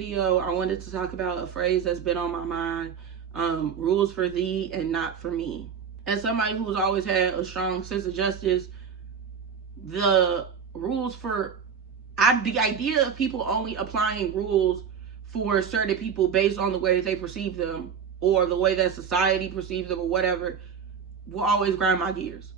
video, I wanted to talk about a phrase that's been on my mind, rules for thee and not for me. As somebody who's always had a strong sense of justice, the rules for, the idea of people only applying rules for certain people based on the way that they perceive them or the way that society perceives them or whatever will always grind my gears.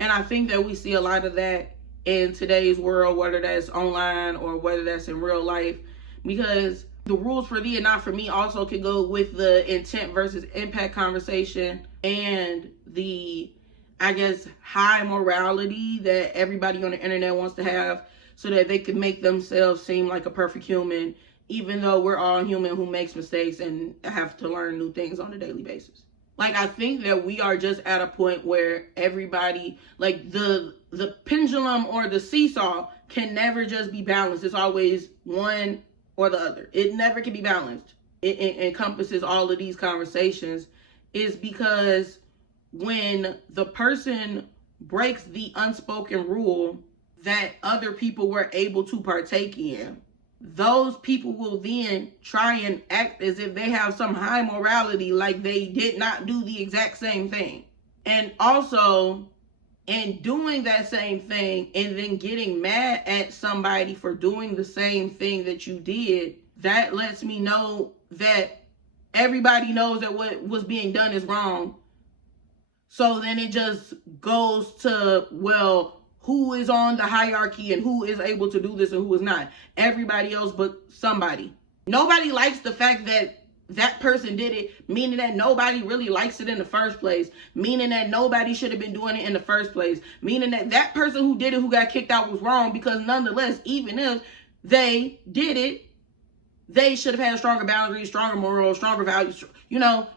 And I think that we see a lot of that in today's world, whether that's online or whether that's in real life, because the rules for thee and not for me also can go with the intent versus impact conversation and the, I guess, high morality that everybody on the internet wants to have so that they can make themselves seem like a perfect human, even though we're all human who makes mistakes and have to learn new things on a daily basis. Like, I think that we are just at a point where everybody, like the pendulum or the seesaw can never just be balanced. It's always one or the other. It never can be balanced. It encompasses all of these conversations is because when the person breaks the unspoken rule that other people were able to partake in, those people will then try and act as if they have some high morality, like they did not do the exact same thing. And also, in doing that same thing and then getting mad at somebody for doing the same thing that you did, that lets me know that everybody knows that what was being done is wrong. So then it just goes to, well, who is on the hierarchy and who is able to do this and who is not? Everybody else but somebody. Nobody likes the fact that that person did it, meaning that nobody really likes it in the first place, meaning that nobody should have been doing it in the first place, meaning that that person who did it, who got kicked out, was wrong, because nonetheless, even if they did it, they should have had stronger boundaries, stronger morals, stronger values,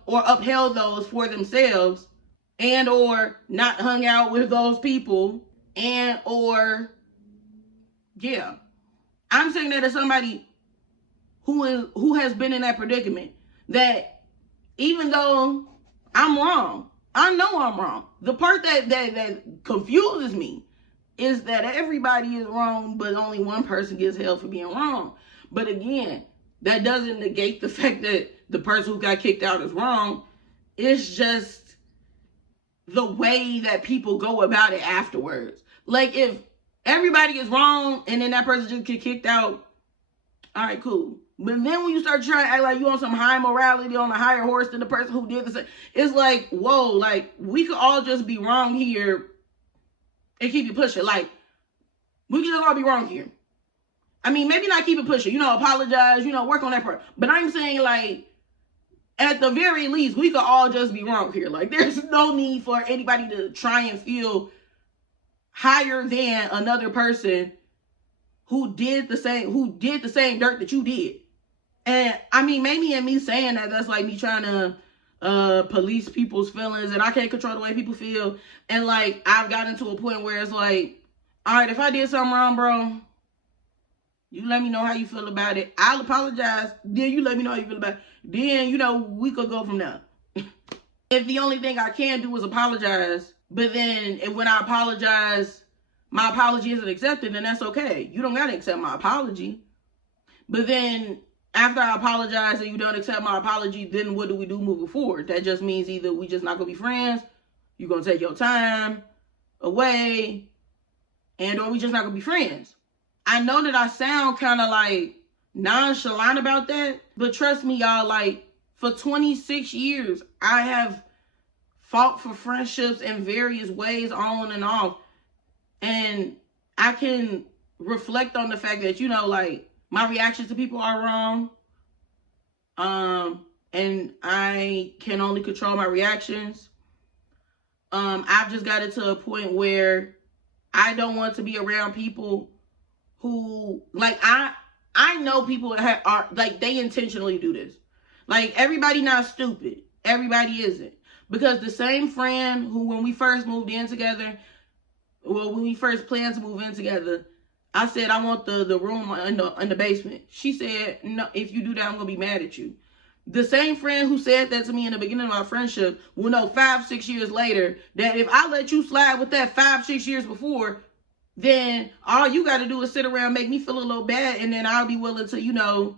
or upheld those for themselves, and or not hung out with those people. And or, yeah, I'm saying that as somebody who has been in that predicament, that even though I'm wrong, I know I'm wrong. The part that confuses me is that everybody is wrong, but only one person gets held for being wrong. But again, that doesn't negate the fact that the person who got kicked out is wrong. It's just the way that people go about it afterwards. Like, if everybody is wrong and then that person just get kicked out, all right, cool. But then when you start trying to act like you on some high morality, on a higher horse than the person who did this, it's like, whoa, like, we could all just be wrong here and keep it pushing. Like, we could just all be wrong here. I mean, maybe not keep it pushing, apologize, work on that part. But I'm saying, like, at the very least, we could all just be wrong here. Like, there's no need for anybody to try and feel higher than another person who did the same dirt that you did. And I mean, maybe in me saying that, that's like me trying to police people's feelings, and I can't control the way people feel. And like, I've gotten to a point where it's like, all right, if I did something wrong, bro, you let me know how you feel about it. I'll apologize. Then you let me know how you feel about it. Then, we could go from there. If the only thing I can do is apologize, but then when I apologize, my apology isn't accepted, then that's okay. You don't got to accept my apology. But then after I apologize and you don't accept my apology, then what do we do moving forward? That just means either we just not going to be friends, you're going to take your time away, and or we just not going to be friends. I know that I sound kind of like nonchalant about that, but trust me, y'all, like, for 26 years, I have fought for friendships in various ways, on and off. And I can reflect on the fact that, like, my reactions to people are wrong. And I can only control my reactions. I've just got it to a point where I don't want to be around people who, like, I know people that are, like, they intentionally do this. Like, everybody not stupid. Everybody isn't. Because the same friend who, when we first moved in together, when we first planned to move in together, I said, I want the room in the basement. She said, no, if you do that, I'm going to be mad at you. The same friend who said that to me in the beginning of our friendship will know 5-6 years later that if I let you slide with that 5-6 years before, then all you got to do is sit around, make me feel a little bad, and then I'll be willing to,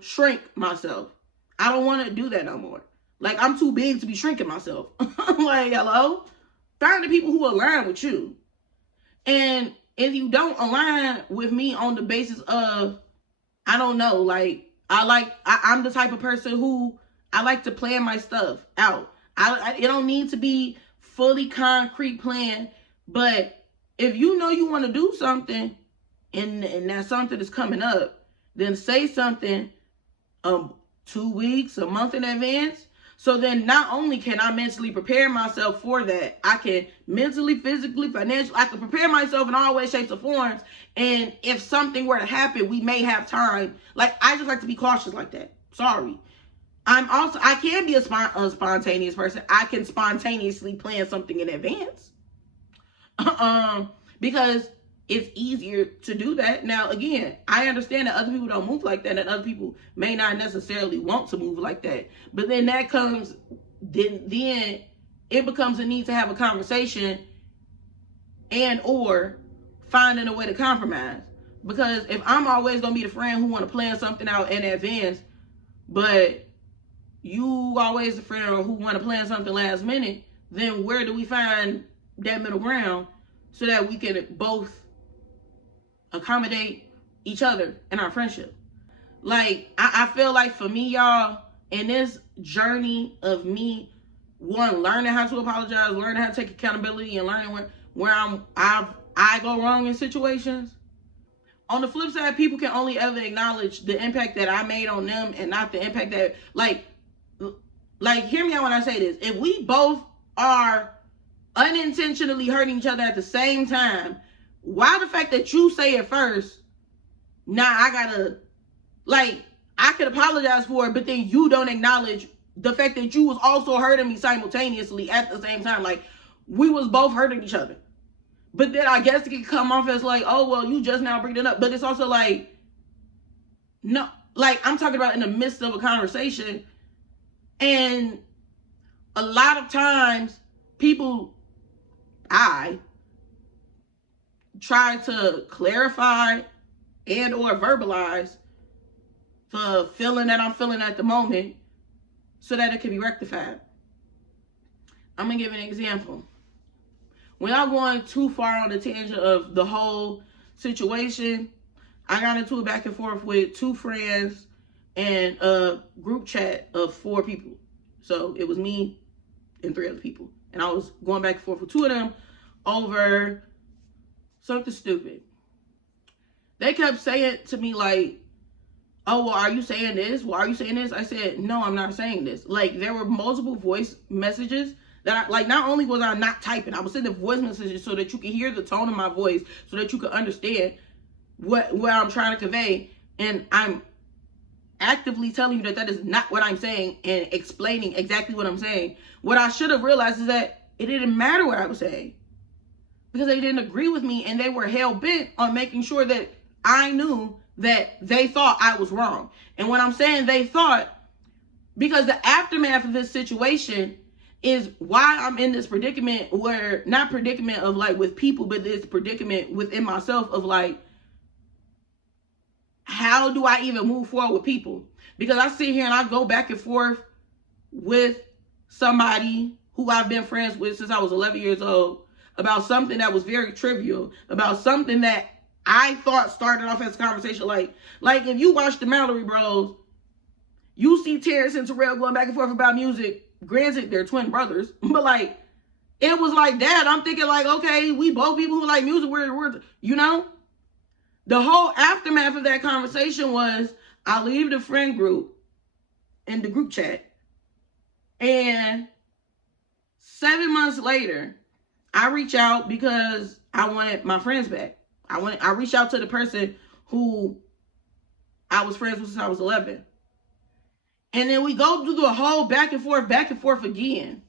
shrink myself. I don't want to do that no more. Like, I'm too big to be shrinking myself. Like, hello? Find the people who align with you. And if you don't align with me on the basis of, I don't know, like, I'm the type of person who I like to plan my stuff out. It don't need to be fully concrete plan, but if you know you want to do something and that something is coming up, then say something 2 weeks, a month in advance. So then not only can I mentally prepare myself for that, I can mentally, physically, financially, I can prepare myself in all ways, shapes, or forms. And if something were to happen, we may have time. Like, I just like to be cautious like that. Sorry. I can be a spontaneous person. I can spontaneously plan something in advance. Because it's easier to do that. Now, again, I understand that other people don't move like that, and other people may not necessarily want to move like that. But then that comes, then it becomes a need to have a conversation and or finding a way to compromise. Because if I'm always going to be the friend who want to plan something out in advance, but you always the friend who want to plan something last minute, then where do we find that middle ground so that we can both accommodate each other in our friendship? Like, I feel like for me, y'all, in this journey of me, one, learning how to apologize, learning how to take accountability, and learning where I go wrong in situations. On the flip side, people can only ever acknowledge the impact that I made on them and not the impact that, like, hear me out when I say this. If we both are unintentionally hurting each other at the same time, why the fact that you say it first, I gotta, like, I could apologize for it, but then you don't acknowledge the fact that you was also hurting me simultaneously at the same time. Like, we was both hurting each other. But then I guess it can come off as like, oh, well, you just now bring it up. But it's also like, no, like, I'm talking about in the midst of a conversation. And a lot of times I try to clarify and or verbalize the feeling that I'm feeling at the moment so that it can be rectified. I'm going to give an example. Without going too far on the tangent of the whole situation, I got into a back and forth with 2 friends and a group chat of 4 people. So it was me and 3 other people. And I was going back and forth with 2 of them over something stupid. They kept saying to me like, oh, well, are you saying this? Well, are you saying this? I said, no, I'm not saying this. Like, there were multiple voice messages that not only was I not typing, I was sending voice messages so that you could hear the tone of my voice, so that you could understand what I'm trying to convey. And I'm actively telling you that is not what I'm saying and explaining exactly what I'm saying. What I should have realized is that it didn't matter what I was saying, because they didn't agree with me, and they were hell-bent on making sure that I knew that they thought I was wrong. And when I'm saying they thought, because the aftermath of this situation is why I'm in this predicament, where, not predicament of like with people, but this predicament within myself of like, how do I even move forward with people? Because I sit here and I go back and forth with somebody who I've been friends with since I was 11 years old about something that was very trivial, about something that I thought started off as a conversation. Like if you watch the Mallory Bros, you see Terrence and Terrell going back and forth about music. Granted, they're twin brothers, but like, it was like that. I'm thinking like, okay, we both people who like music, we're you know? The whole aftermath of that conversation was, I leave the friend group in the group chat, and 7 months later, I reach out because I wanted my friends back. I reached out to the person who I was friends with since I was 11. And then we go through the whole back and forth again.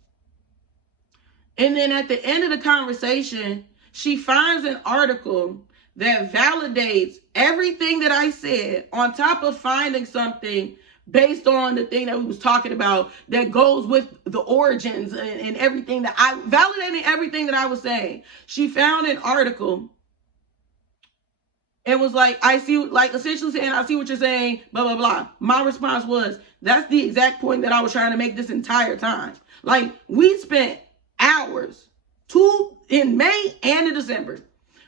And then at the end of the conversation, she finds an article that validates everything that I said, on top of finding something based on the thing that we was talking about that goes with the origins and everything that I, validating everything that I was saying. She found an article It was like, I see, like essentially saying, I see what you're saying, blah, blah, blah. My response was, that's the exact point that I was trying to make this entire time. Like, we spent hours, in May and in December,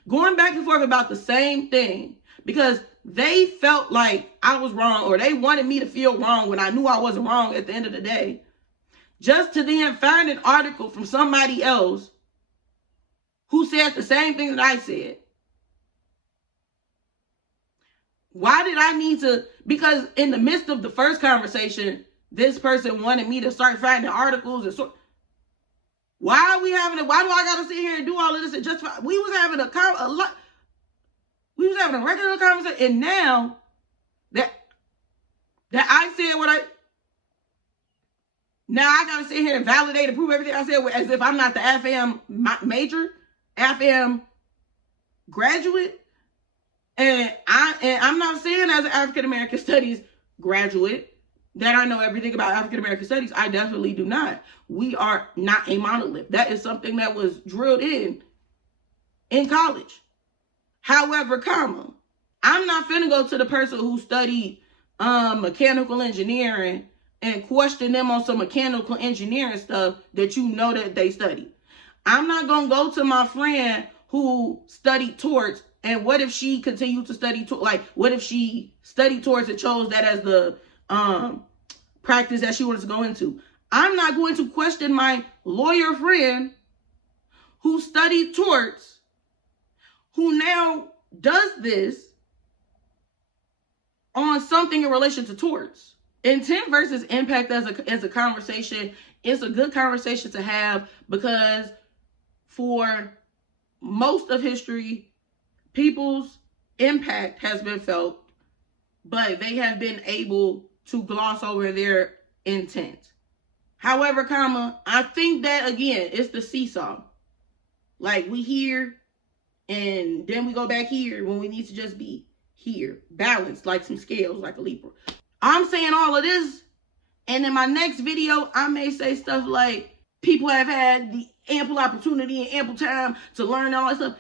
going back and forth about the same thing because they felt like I was wrong, or they wanted me to feel wrong when I knew I wasn't wrong at the end of the day. Just to then find an article from somebody else who said the same thing that I said. Why did I need to? Because in the midst of the first conversation, this person wanted me to start finding articles and so. Why are we having it? Why do I gotta sit here and do all of this? And just we was having we was having a regular conversation, and now that I said what now I gotta sit here and validate and prove everything I said as if I'm not the AFAM major, AFAM graduate. And I'm not saying as an African American Studies graduate that I know everything about African American Studies. I definitely do not. We are not a monolith. That is something that was drilled in college. However, I'm not finna go to the person who studied mechanical engineering and question them on some mechanical engineering stuff that you know that they studied. I'm not gonna go to my friend who studied torts. And what if she continued to study, what if she studied torts and chose that as the practice that she wanted to go into? I'm not going to question my lawyer friend who studied torts, who now does this on something in relation to torts. Intent versus impact as a conversation is a good conversation to have, because for most of history, people's impact has been felt, but they have been able to gloss over their intent. However, I think that, again, it's the seesaw. Like, we here, and then we go back here when we need to just be here. Balanced, like some scales, like a Libra. I'm saying all of this, and in my next video, I may say stuff like, people have had the ample opportunity and ample time to learn all that stuff.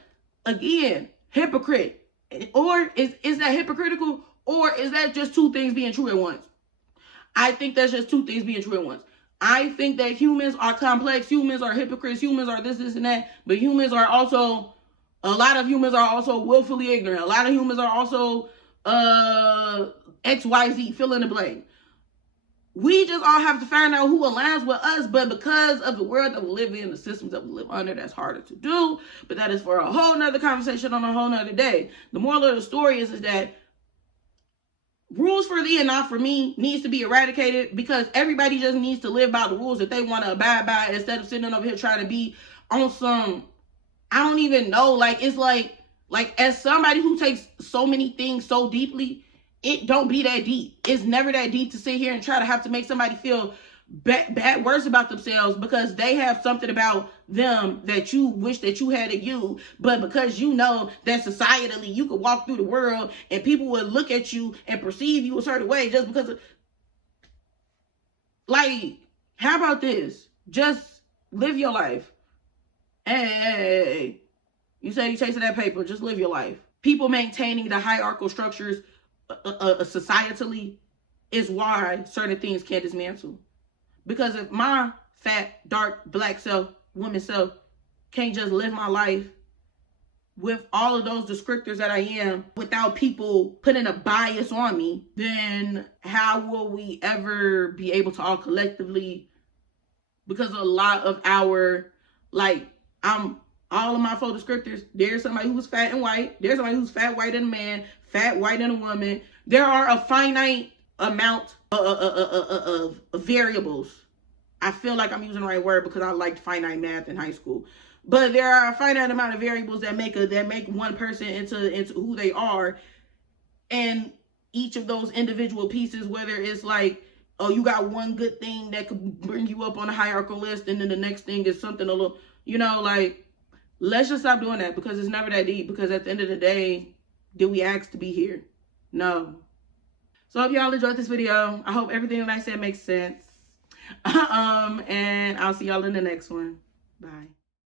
Again, hypocrite. Or is that hypocritical, or is that just two things being true at once? I think that's just two things being true at once. I think that humans are complex, humans are hypocrites, humans are this and that, but humans are also, a lot of humans are also willfully ignorant. A lot of humans are also XYZ, fill in the blank. We just all have to find out who aligns with us, but because of the world that we live in, the systems that we live under, that's harder to do. But that is for a whole nother conversation on a whole nother day. The moral of the story is that rules for thee and not for me needs to be eradicated, because everybody just needs to live by the rules that they want to abide by, instead of sitting over here trying to be on some, I don't even know, like, it's like as somebody who takes so many things so deeply, it don't be that deep. It's never that deep to sit here and try to have to make somebody feel worse about themselves because they have something about them that you wish that you had at you, but because you know that societally you could walk through the world and people would look at you and perceive you a certain way just because of, like, how about this? Just live your life. Hey, you say you chasing that paper, just live your life. People maintaining the hierarchical structures societally is why certain things can't dismantle. Because if my fat, dark, black self, woman self, can't just live my life with all of those descriptors that I am without people putting a bias on me, then how will we ever be able to all collectively, because a lot of our, like, all of my full descriptors, there's somebody who's fat and white, there's somebody who's fat, white, and a man, fat, white, and a woman. There are a finite amount of variables. I feel like I'm using the right word because I liked finite math in high school. But there are a finite amount of variables that make one person into who they are. And each of those individual pieces, whether it's like, oh, you got one good thing that could bring you up on a hierarchical list, and then the next thing is something a little, you know, like, let's just stop doing that, because it's never that deep. Because at the end of the day, did we ask to be here? No. So I hope y'all enjoyed this video. I hope everything that I said makes sense. And I'll see y'all in the next one. Bye.